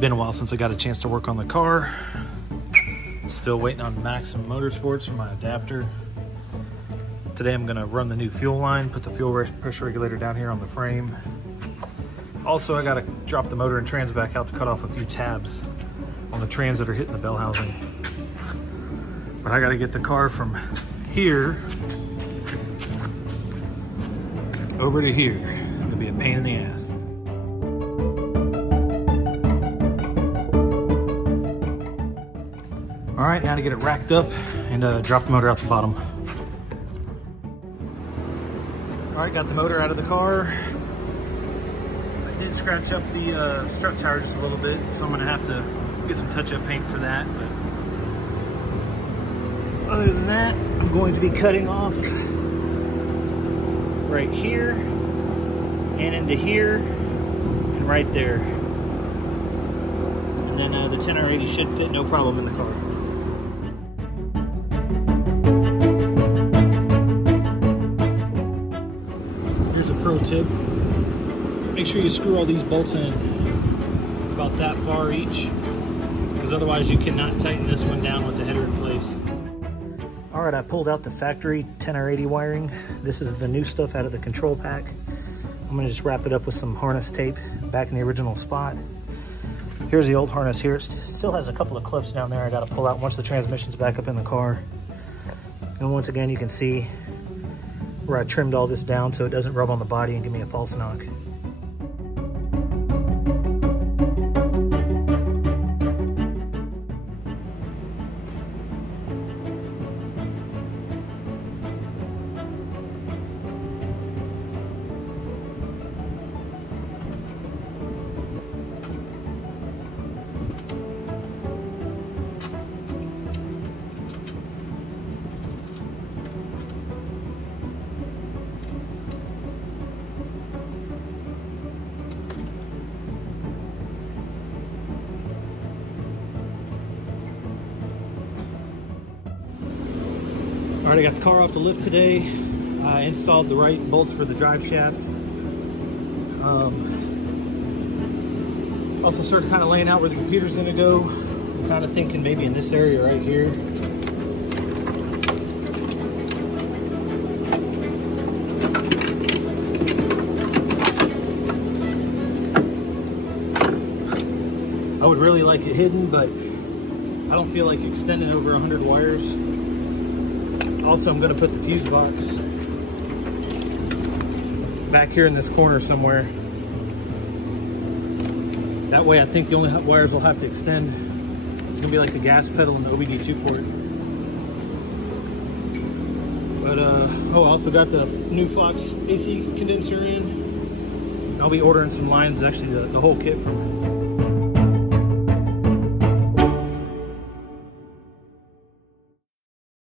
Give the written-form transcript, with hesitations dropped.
been a while since I got a chance to work on the car. Still waiting on Maximum Motorsports for my adapter. Today I'm gonna run the new fuel line, put the fuel pressure regulator down here on the frame. Also, I gotta drop the motor and trans back out to cut off a few tabs on the trans that are hitting the bell housing. But I gotta get the car from here over to here. It'll be a pain in the ass. All right, now to get it racked up and drop the motor out the bottom. All right, got the motor out of the car. I did scratch up the strut tower just a little bit, so I'm gonna have to get some touch-up paint for that. But other than that, I'm going to be cutting off right here and into here and right there. And then the 10R80 should fit no problem in the car. Here's a pro tip. Make sure you screw all these bolts in about that far each, because otherwise you cannot tighten this one down with the header in place. All right, I pulled out the factory 10R80 wiring. This is the new stuff out of the control pack. I'm gonna just wrap it up with some harness tape back in the original spot. Here's the old harness here. It still has a couple of clips down there I gotta pull out once the transmission's back up in the car. And once again, you can see where I trimmed all this down so it doesn't rub on the body and give me a false knock. Already got the car off the lift today. I installed the right bolts for the drive shaft. Also started kind of laying out where the computer's gonna go. I'm kind of thinking maybe in this area right here. I would really like it hidden, but I don't feel like extending over 100 wires. Also, I'm going to put the fuse box back here in this corner somewhere. That way, I think the only wires I'll have to extend is going to be like the gas pedal and the OBD2 port. But, oh, I also got the new Fox AC condenser in. I'll be ordering some lines, actually the whole kit from